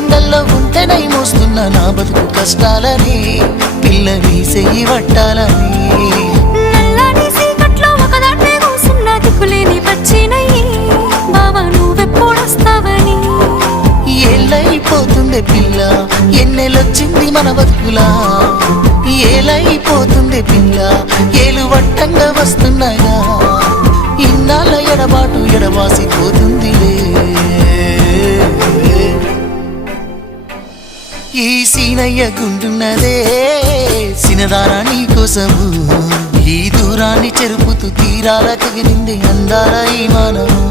కొండల్లో ఉంటేనై మోస్తున్న నా బతుకు కష్టాలని పిల్ల వేసేయి వట్టాలని ఏలైపోతుంది పిల్ల ఎన్నెలొచ్చింది మన బతుకులా ఏలైపోతుంది పిల్ల ఏలు వట్టంగా వస్తున్నాయా ఇన్నాళ్ళ ఎడబాటు ఎడవాసిపోతుంది ఈ సీనయ్య గుండున్నదే సినదారా నీ కోసము ఈ దూరాన్ని చెరుపుతూ తీరాల కగిలింది అందాల ఈ మానము